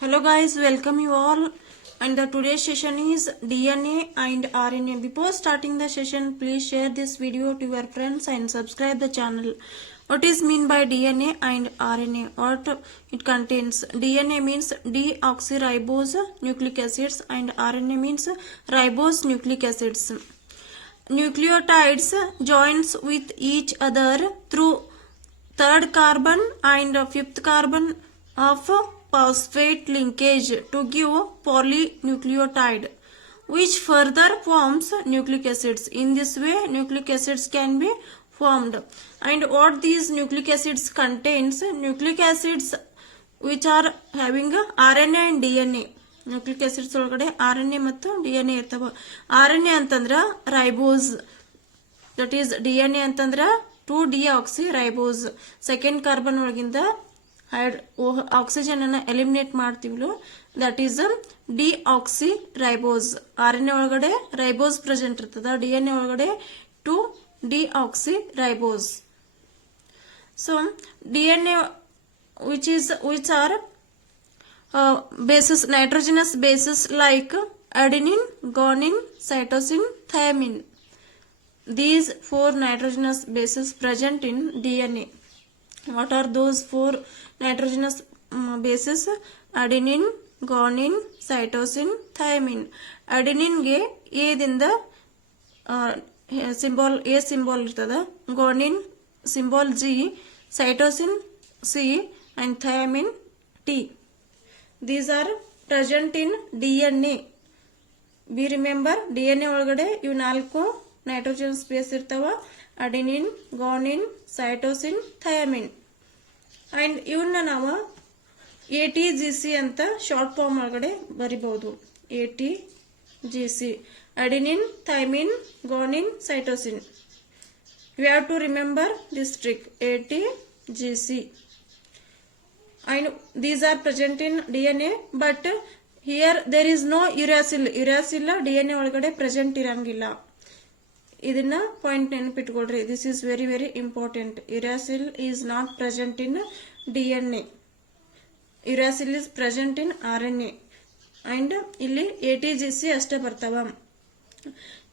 Hello guys, welcome you all, and the today's session is DNA and RNA. Before starting the session, please share this video to your friends and subscribe the channel. What is mean by DNA and RNA? What it contains? DNA means deoxyribose nucleic acids and RNA means ribose nucleic acids. Nucleotides joins with each other through third carbon and fifth carbon of phosphate linkage to give polynucleotide, which further forms nucleic acids. In this way, nucleic acids can be formed. And what these nucleic acids contains? Nucleic acids which are having RNA and DNA. Nucleic acids ಒಳಗಡೆ RNA ಮತ್ತು DNA ಇರ್ತಾವ. RNA ಅಂತಂದ್ರ ribose, that is DNA ಅಂತಂದ್ರ 2-deoxyribose. Second carbon ಒಳಗಿಂದ oxygen ಅನ್ನ eliminate ಮಾಡ್ತೀವಲ್ಲ, that is deoxyribose. RNA ಒಳಗಡೆ ribose present ಇರ್ತದ, DNA ಒಳಗಡೆ 2-deoxyribose. So DNA which are bases, nitrogenous bases like adenine, guanine, cytosine, thymine. These 4 nitrogenous bases present in DNA. What are those 4 nitrogenous bases? Adenine, guanine, cytosine, thymine. Adenine ಗೆ A ದಿಂದ symbol A symbol ಇರ್ತದ, guanine symbol G, cytosine C and thymine T. These are present in DNA. We remember DNA ಒಳಗಡೆ ಇವು 4 nitrogen space ಇರ್ತಾವ, adenine, guanine, cytosine, thymine. And ಇವನ್ನ ನಾವು ATGC ಅಂತ short form ಒಳಗಡೆ ಬರಿಬಹುದು. ATGC, adenine, thymine, guanine, cytosine. You have to remember this trick, ATGC. And these are present in DNA, but here there is no uracil. Uracil DNA ಒಳಗಡೆ present ಇರಂಗಿಲ್ಲ. ಇದನ್ನ point ನೆನಪಿಟ್ಕೊಳ್ರಿ. This is very very important. uracil is not present in DNA. uracil is present in RNA. and ಇಲ್ಲಿ ATGC ಅಷ್ಟೇ ಬರ್ತಾವ.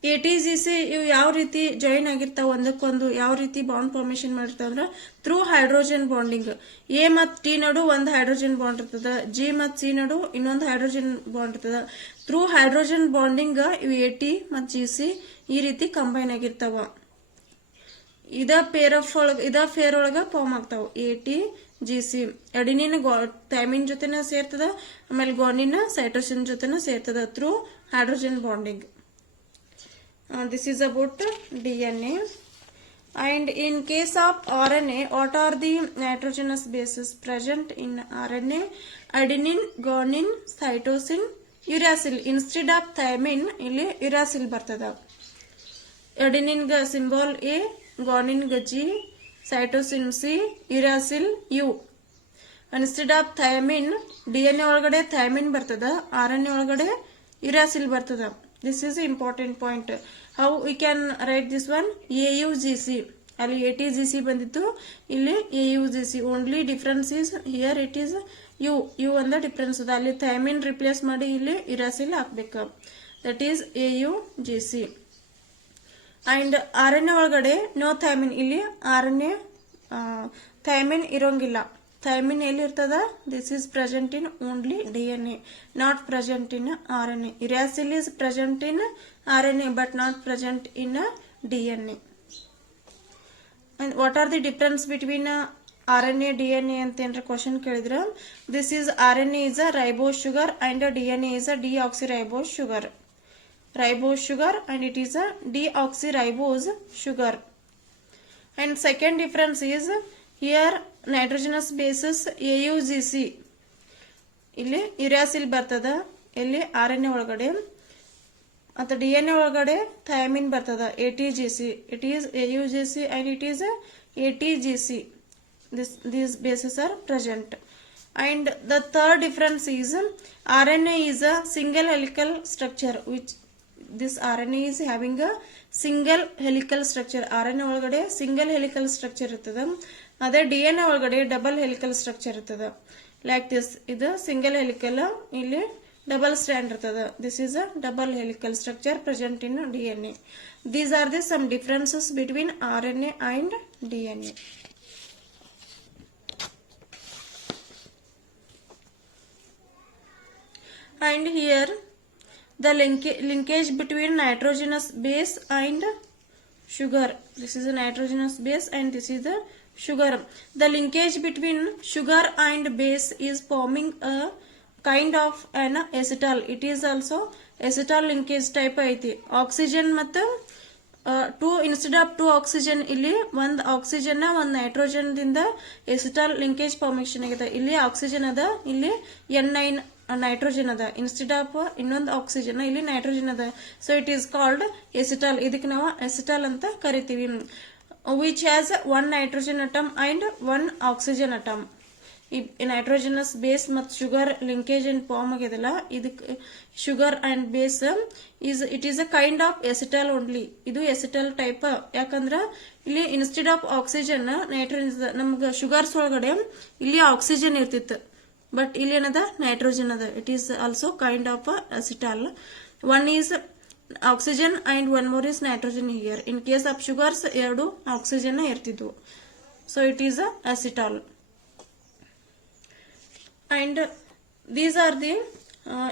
ATGC ಇವು ಯಾವ ರೀತಿ ಜಾಯಿನ್ ಆಗಿರ್ತಾವ ಒಂದಕ್ಕೊಂದು, ಯಾವ ರೀತಿ ಬಾಂಡ್ ಫಾರ್ಮೇಶನ್ ಮಾಡಿರ್ತಾವ ಅಂದ್ರ ಥ್ರೂ ಹೈಡ್ರೋಜನ್ ಬಾಂಡಿಂಗ್. A ಮತ್ತು T ನಡು ಒಂದು ಹೈಡ್ರೋಜನ್ ಬಾಂಡ್ ಇರ್ತದ, G ಮತ್ತು C ನಡು ಇನ್ನೊಂದು ಹೈಡ್ರೋಜನ್ ಬಾಂಡ್ ಇರ್ತದ. ಥ್ರೂ ಹೈಡ್ರೋಜನ್ ಬಾಂಡಿಂಗ್ ಇವು AT ಮತ್ತು GC ಈ ರೀತಿ ಕಂಬೈನ್ ಆಗಿರ್ತಾವ. ಇದ ಫೇರ್ ಒಳಗ ಫಾರ್ಮ್ ಆಗ್ತಾವ ATGC. ಅಡಿನಿನ್ ಥೈಮಿನ್ ಜೊತೆನ ಸೇರ್ತದ, ಆಮೇಲೆ guanine ಸೈಟೋಸಿನ್ ಜೊತೆನ ಸೇರ್ತದ through hydrogen bonding. This is about DNA. And in case of RNA, what are the nitrogenous bases present in RNA? Adenine, guanine, cytosine, uracil. Instead of thymine, ಇಲ್ಲಿ uracil ಬರ್ತದ. adenine ಗ symbol A, guanine ಗ G, cytosine C, uracil U. Instead of thymine, DNA ಒಳಗಡೆ thymine ಬರ್ತದ, RNA ಒಳಗಡೆ uracil ಬರ್ತದ. This is an important point. How we can write this one? AUGC. ಅಲ್ಲಿ ATGC ಬಂದಿತ್ತು, ಇಲ್ಲಿ AUGC. Only difference is here it is U ಅಂದ difference ಅದ. ಅಲ್ಲಿ ಥೈಮಿನ್ ರಿಪ್ಲೇಸ್ ಮಾಡಿ ಇಲ್ಲಿ uracil ಹಾಕ್ಬೇಕು. That is AUGC. And RNA ಒಳಗಡೆ ನೋ ಥೈಮಿನ್. ಇಲ್ಲಿ RNA ಥೈಮಿನ್ ಇರೋಂಗಿಲ್ಲ. ಥೈಮಿನ್ ಎಲ್ಲಿ ಇರ್ತದ? This is present in only DNA, not present in RNA. uracil is present in RNA but not present in DNA. And what are the difference between RNA DNA ಅಂತ ಏನಾರ question ಕೇಳಿದ್ರ, this is RNA is a ribose sugar and DNA is a deoxyribose sugar. Ribose sugar and it is a deoxyribose sugar. And second difference is here nitrogenous bases AUGC. ಇಲ್ಲಿ uracil ಬರ್ತದ, ಇಲ್ಲಿ RNA ಒಳಗಡೆ. ಮತ್ತು DNA ಒಳಗಡೆ thymine ಬರ್ತದ, ATGC. It is AUGC and it is ATGC. These bases are present. And the third difference is RNA is a single helical structure, which this RNA is having a single helical structure. RNA ಒಳಗಡೆ single helical structure ಇರ್ತದ, ಅದೇ DNA ಒಳಗಡೆ double helical structure ಇರ್ತದ. Like this. ಇದು single helical, ಇಲ್ಲಿ double strand ಇರ್ತದ. This is a double helical structure present in DNA. These are the some differences between RNA and DNA. And here the linkage between nitrogenous base and sugar. This is a nitrogenous base and this is the sugar. The linkage between sugar and base is forming a kind of an acetal. It is also acetal linkage type ಐತಿ. Oxygen ಮತ್ತು two instead of two oxygen, ಇಲ್ಲಿ ಒಂದು oxygen ಒಂದು nitrogen ದಿಂದ ಎಸಿಟಾಲ್ linkage formation ಆಗಿದೆ. ಇಲ್ಲಿ oxygen ಅದ, ಇಲ್ಲಿ N9 ನೈಟ್ರೋಜನ್ ಅದ. ಇನ್ಸ್ಟೆಡ್ ಆಫ್ ಇನ್ನೊಂದು ಆಕ್ಸಿಜನ್ ಇಲ್ಲಿ ನೈಟ್ರೋಜನ್ ಅದ. So it is called acetal. ಇದಕ್ಕೆ ನಾವು ಎಸಿಟಾಲ್ ಅಂತ ಕರಿತೀವಿ. Which has one nitrogen atom and one oxygen atom. ಈ ನೈಟ್ರೋಜನಸ್ ಬೇಸ್ ಮತ್ತು ಶುಗರ್ ಲಿಂಕೇಜ್ ಅಂಡ್ ಫಾರ್ಮ್ ಆಗಿದೆಲ್ಲ, ಇದಕ್ಕೆ sugar and base it is a kind of acetal only. ಇದು acetal type. ಯಾಕಂದ್ರ ಇಲ್ಲಿ ಇನ್ಸ್ಟೆಡ್ ಆಫ್ ಆಕ್ಸಿಜನ್ ನೈಟ್ರೋಜನ್, ನಮ್ಗೆ sugars ಒಳಗಡೆ ಇಲ್ಲಿ ಆಕ್ಸಿಜನ್ ಇರ್ತಿತ್ತು, ಬಟ್ ಇಲ್ಲಿ ಏನದ ನೈಟ್ರೋಜನ್ ಅದ. It is also kind of acetal. One is oxygen and one more is nitrogen here. In case of sugars ಎರಡು ಆಕ್ಸಿಜನ್ ಇರ್ತಿದ್ವು. So it is acetal. And these are the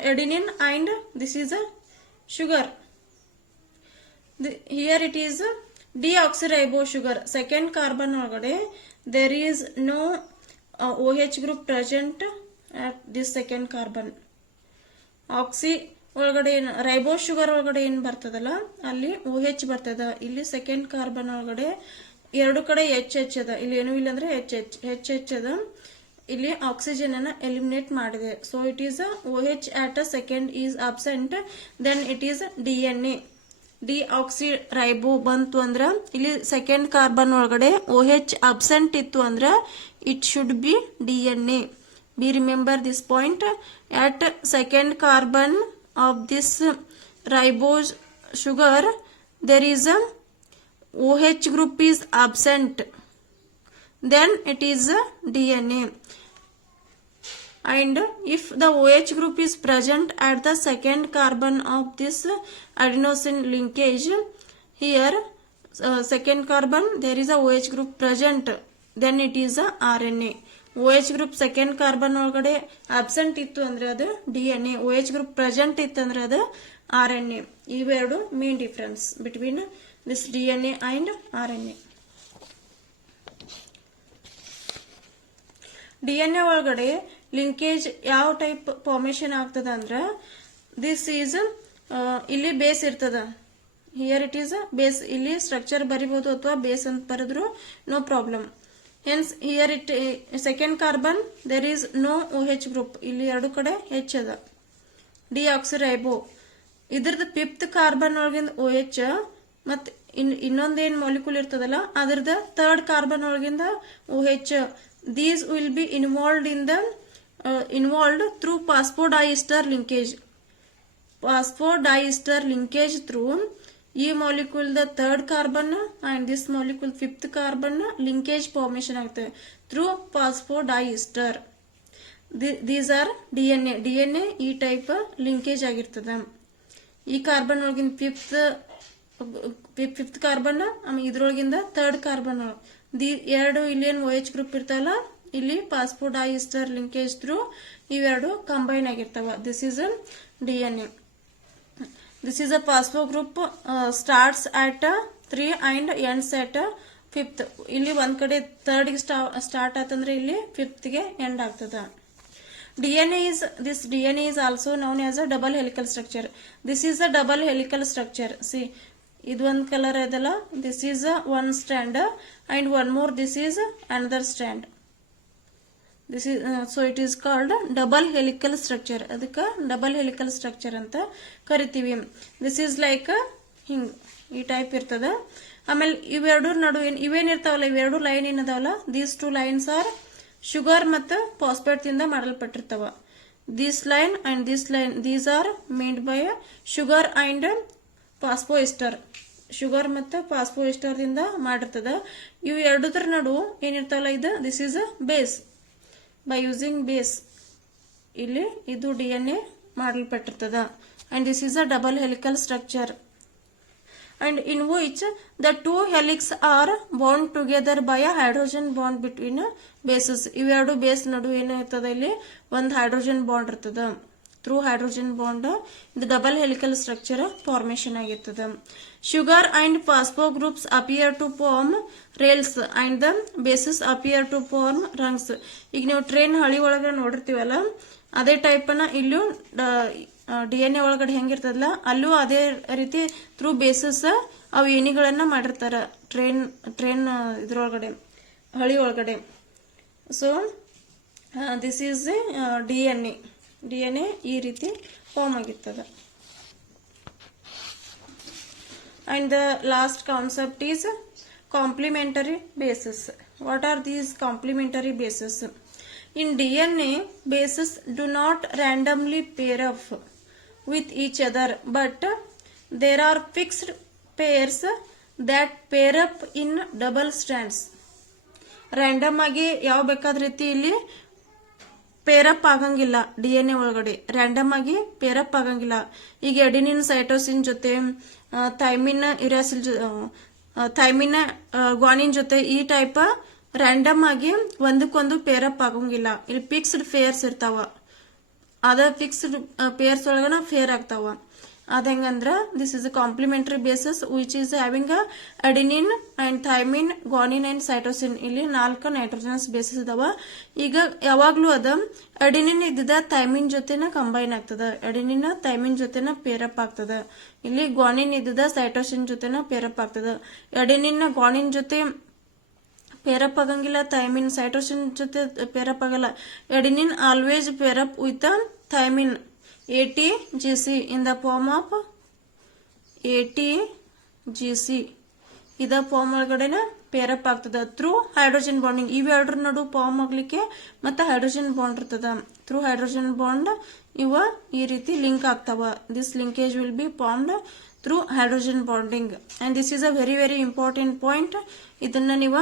adenine and this is a sugar. Here it is deoxyribo sugar. Second carbon ಒಳಗಡೆ there is no OH group present at this second carbon. Oxy ಒಳಗಡೆ ರೈಬೋ sugar ಒಳಗಡೆ ಏನ್ ಬರ್ತದಲ್ಲ ಅಲ್ಲಿ OH ಬರ್ತದ. ಇಲ್ಲಿ second carbon ಒಳಗಡೆ ಎರಡು ಕಡೆ HH ಅದ. ಇಲ್ಲಿ ಏನೂ ಇಲ್ಲ ಅಂದ್ರೆ HH ಅದ. ಇಲ್ಲಿ ಆಕ್ಸಿಜನ್ ಅನ್ನ ಎಲಿಮಿನೇಟ್ ಮಾಡಿದೆ. So it is OH at a second is absent, then it is DNA. ಡಿಆಕ್ಸಿರೈಬೋ ಬಂತು ಅಂದ್ರ ಇಲ್ಲಿ ಸೆಕೆಂಡ್ ಕಾರ್ಬನ್ ಒಳಗಡೆ OH ಅಬ್ಸೆಂಟ್ ಇತ್ತು ಅಂದ್ರ it should be DNA. B remember this point. at second carbon of this ribose sugar there is a OH group is absent, then it is DNA. And if the OH group is present at the second carbon of this adenosine linkage, here second carbon there is a OH group present, then it is a RNA. OH group second carbon ಒಳಗಡೆ absent ಇತ್ತು ಅಂದ್ರೆ ಅದು DNA. OH group present ಇತ್ತು ಅಂದ್ರೆ ಅದು RNA. ಇವೆರಡು main difference between this DNA and RNA. DNA ಒಳಗಡೆ linkage ಯಾವ ಟೈಪ್ ಫಾರ್ಮೇಶನ್ ಆಗ್ತದ ಅಂದ್ರ ದಿಸ್ ಈಸ್ ಇಲ್ಲಿ ಬೇಸ್ ಇರ್ತದ. Here it is base. ಇಲ್ಲಿ ಸ್ಟ್ರಕ್ಚರ್ ಬರಿಬಹುದು ಅಥವಾ ಬೇಸ್ ಅಂತ ಬರೆದ್ರು no problem. Hence here it second carbon there is no OH group. ಇಲ್ಲಿ ಎರಡು ಕಡೆ H ಅದ. ಡಿಆಕ್ಸಿರೈಬೋ ಇದ್ರದ್ದು ಫಿಫ್ತ್ ಕಾರ್ಬನ್ ಒಳಗಿಂದ OH ಮತ್ ಇನ್ನೊಂದೇನ್ ಮಾಲಿಕ್ಯೂಲ್ ಇರ್ತದಲ್ಲ ಅದ್ರದ್ದು ಥರ್ಡ್ ಕಾರ್ಬನ್ ಒಳಗಿಂದ OH. These will be involved through phosphodiester linkage. Phosphodiester linkage through ಈ molecule the third carbon and this molecule fifth carbon linkage formation ಆಗ್ತದೆ ಥ್ರೂ ಫಾಸ್ಫೋಡೈಸ್ಟರ್. ದೀಸ್ ಆರ್ DNA ಈ type linkage ಆಗಿರ್ತದ. ಈ carbon ಒಳಗಿಂದ fifth carbon ಇದ್ರೊಳಗಿಂದ third carbon ಎರಡು ಇಲ್ಲಿ ಏನು OH ಗ್ರೂಪ್ ಇರ್ತಾವಲ್ಲ ಇಲ್ಲಿ ಫಾಸ್ಫೋಡೈಸ್ಟರ್ ಲಿಂಕೇಜ್ ಥ್ರೂ ಇವೆರಡು ಕಂಬೈನ್ ಆಗಿರ್ತಾವ. This is DNA. This is a phospho group starts at 3 and ends at 5th. ಇಲ್ಲಿ ಒಂದ್ ಕಡೆ ಥರ್ಡ್ ಸ್ಟಾರ್ಟ್ ಆತಂದ್ರೆ ಇಲ್ಲಿ 5th ಗೆ ಎಂಡ್ ಆಗ್ತದ. DNA is also known as a double helical structure. This is a double helical structure. See, ಇದು ಒಂದು colour ಇದಲ್ಲ, this is one stand and one more this is another stand. This is so it is called double helical structure. ಅದಕ್ಕೆ double helical structure ಅಂತ ಕರಿತೀವಿ. This is like ಹಿಂಗ್ ಈ type ಇರ್ತದ. ಆಮೇಲೆ ಇವೆರಡು ನಡು ಇವೇನಿರ್ತಾವಲ್ಲ ಇವೆರಡು ಲೈನ್ ಏನದಾವಲ್ಲ these two lines are sugar ಮತ್ತು ಫಾಸ್ಫೇಟ್ ಇಂದ ಮಾಡಲ್ಪಟ್ಟಿರ್ತಾವ. This line and this line these are made by sugar and phosphoester. Sugar ಮತ್ತು ಫಾಸ್ಫೋಎಸ್ಟರ್ ದಿಂದ ಮಾಡಿರ್ತದ. ಇವು ಎರಡರ ನಡು ಏನಿರ್ತಾವಲ್ಲ ಇದು this is a base. By using base ಇಲ್ಲಿ ಇದು DNA ಮಾಡಲ್ಪಟ್ಟಿರ್ತದ. And this is a double helical structure. And in which the two helix are bound together by a hydrogen bond between bases. ಇವೆರಡು ಬೇಸ್ ನಡುವೆ ಏನಿರ್ತದ ಇಲ್ಲಿ ಒಂದು hydrogen bond ಇರ್ತದ. Through hydrogen bond ಇದು ಡಬಲ್ ಹೆಲಿಕಲ್ ಸ್ಟ್ರಕ್ಚರ್ ಫಾರ್ಮೇಶನ್ ಆಗಿರ್ತದ. Sugar and phospho groups appear to form rails and the bases appear to form rungs. ಈಗ ನೀವು ಟ್ರೈನ್ ಹಳಿ ಒಳಗೆ ನೋಡಿರ್ತೀವಲ್ಲ ಅದೇ ಟೈಪ್ ನ ಇಲ್ಲೂ DNA ಒಳಗಡೆ ಹೆಂಗಿರ್ತದಲ್ಲ ಅಲ್ಲೂ ಅದೇ ರೀತಿ ಥ್ರೂ ಬೇಸಸ್ ಅವು ಏಣಿಗಳನ್ನ ಮಾಡಿರ್ತಾರ ಟ್ರೈನ್ ಇದ್ರೊಳಗಡೆ ಹಳಿ ಒಳಗಡೆ. ಸೊ ದಿಸ್ ಈಸ್ DNA ಈ ರೀತಿ ಫಾರ್ಮ್ ಆಗಿರ್ತದ. And the last concept is complementary basis. What are these complementary basis? In DNA, bases do not randomly pair up with each other, but there are fixed pairs that pair up in double strands. Random ಆಗಿ ಯಾವ ಬೇಕಾದ ರೀತಿ ಇಲ್ಲಿ peer up ಆಗಂಗಿಲ್ಲ. DNA ಒಳಗಡೆ random ಆಗಿ peer up ಆಗಂಗಿಲ್ಲ. ಈಗ ಎಡಿನಿನ್ ಸೈಟೋಸಿನ್ ಜೊತೆ ಥೈಮಿನ್ ಯುರಾಸಿಲ್ ಥೈಮಿನ್ ಗ್ವಾನಿನ್ ಜೊತೆ ಈ ಟೈಪ್ ರ್ಯಾಂಡಮ್ ಆಗಿ ಒಂದಕ್ಕೊಂದು ಪೇರ್ ಅಪ್ ಆಗಂಗಿಲ್ಲ. ಇಲ್ಲಿ ಫಿಕ್ಸ್ಡ್ ಪೇರ್ಸ್ ಇರ್ತಾವ. ಅದ ಫಿಕ್ಸ್ಡ್ ಪೇರ್ಸ್ ಒಳಗನ ಫೇರ್ ಆಗ್ತಾವ. ಅದ ಹೆಂಗಂದ್ರ this is a complementary bases which is having adenine and thymine guanine and cytosine. ಇಲ್ಲಿ 4 ನೈಟ್ರೋಜನಸ್ ಬೇಸಸ್ ಇದಾವ. ಈಗ ಯಾವಾಗ್ಲೂ ಅದ ಅಡಿನಿನ್ ಇದ್ದ ಥೈಮಿನ್ ಜೊತೆನ ಕಂಬೈನ್ ಆಗ್ತದ. ಅಡಿನಿನ್ ಥೈಮಿನ್ ಜೊತೆನ ಪೇರ್ ಅಪ್ ಆಗ್ತದ. ಇಲ್ಲಿ ಗ್ವಾನಿನ್ ಇದ್ದ ಸೈಟೋಸಿನ್ ಜೊತೆನ ಪೇರ್ ಅಪ್ ಆಗ್ತದ. ಅಡಿನಿನ್ ಗ್ವಾನಿನ್ ಜೊತೆ ಪೇರಪ್ ಆಗಂಗಿಲ್ಲ. ಥೈಮಿನ್ ಸೈಟೋಸಿನ್ ಜೊತೆ ಪೇರಪ್ ಆಗಲ್ಲ. Adenine always pair up with thymine ATGC in the form of ATGC. ಇದ ಫಾರ್ಮ್ ಒಳಗಡೆನ ಪೇರಪ್ ಆಗ್ತದ ಥ್ರೂ ಹೈಡ್ರೋಜನ್ ಬಾಂಡಿಂಗ್. ಇವೆರಡರ ನಡು ಫಾರ್ಮ್ ಆಗ್ಲಿಕ್ಕೆ ಮತ್ತೆ ಹೈಡ್ರೋಜನ್ ಬಾಂಡ್ ಇರ್ತದ. ಥ್ರೂ ಹೈಡ್ರೋಜನ್ ಬಾಂಡ್ ಇವ ಈ ರೀತಿ ಲಿಂಕ್ ಆಗ್ತಾವ. This linkage will be formed through hydrogen bonding. And this is a very very important point. ಇದನ್ನ ನೀವು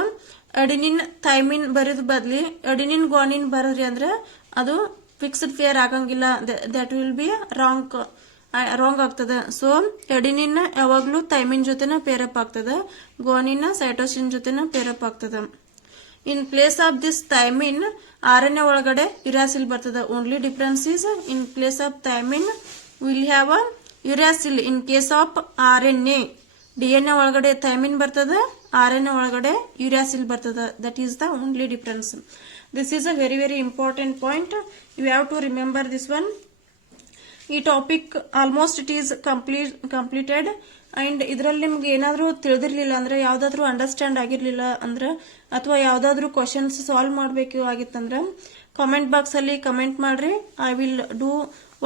ಅಡಿನಿನ್ ಥೈಮಿನ್ ಬರೋದ್ ಬದ್ಲಿ ಅಡಿನಿನ್ ಗ್ವಾನಿನ್ ಬರೋದ್ರಿ ಅಂದ್ರೆ ಅದು ಫಿಕ್ಸ್ಡ್ ಪೇರ್ ಆಗಂಗಿಲ್ಲ. ದಟ್ ವಿಲ್ ಬಿ ರಾಂಗ್ ಆಗ್ತದ. ಸೊ ಅಡಿನಿನ್ ಯಾವಾಗ್ಲೂ ಥೈಮಿನ್ ಜೊತೆನ ಪೇರಪ್ ಆಗ್ತದ. ಗ್ವಾನಿನ್ ಸೈಟೋಸಿನ್ ಜೊತೆನ ಪೇರಪ್ ಆಗ್ತದ. In place of this thymine RNA ಒಳಗಡೆ ಯುರಾಸಿಲ್ ಬರ್ತದ. Only difference is in place of thymine will have a uracil. In case of RNA DNA ಒಳಗಡೆ thymine ಬರ್ತದ. RNA ಒಳಗಡೆ uracil ಬರ್ತದ. That is the only difference. This is a very very important point. You have to remember this one. ಈ topic almost it is completed. And ಇದರಲ್ಲಿ ನಿಮ್ಗೆ ಏನಾದ್ರೂ ತಿಳಿದಿರ್ಲಿಲ್ಲ ಅಂದ್ರೆ ಯಾವ್ದಾದ್ರು ಅಂಡರ್ಸ್ಟ್ಯಾಂಡ್ ಆಗಿರ್ಲಿಲ್ಲ ಅಂದ್ರೆ ಅಥವಾ ಯಾವ್ದಾದ್ರು ಕ್ವಶನ್ಸ್ ಸಾಲ್ವ್ ಮಾಡಬೇಕು ಆಗಿತ್ತಂದ್ರೆ ಕಾಮೆಂಟ್ ಬಾಕ್ಸ್ ಅಲ್ಲಿ ಕಮೆಂಟ್ ಮಾಡ್ರಿ. I will do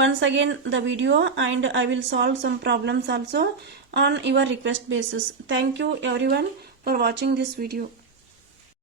once again the video and I will solve some problems also on your request basis. Thank you everyone for watching this video.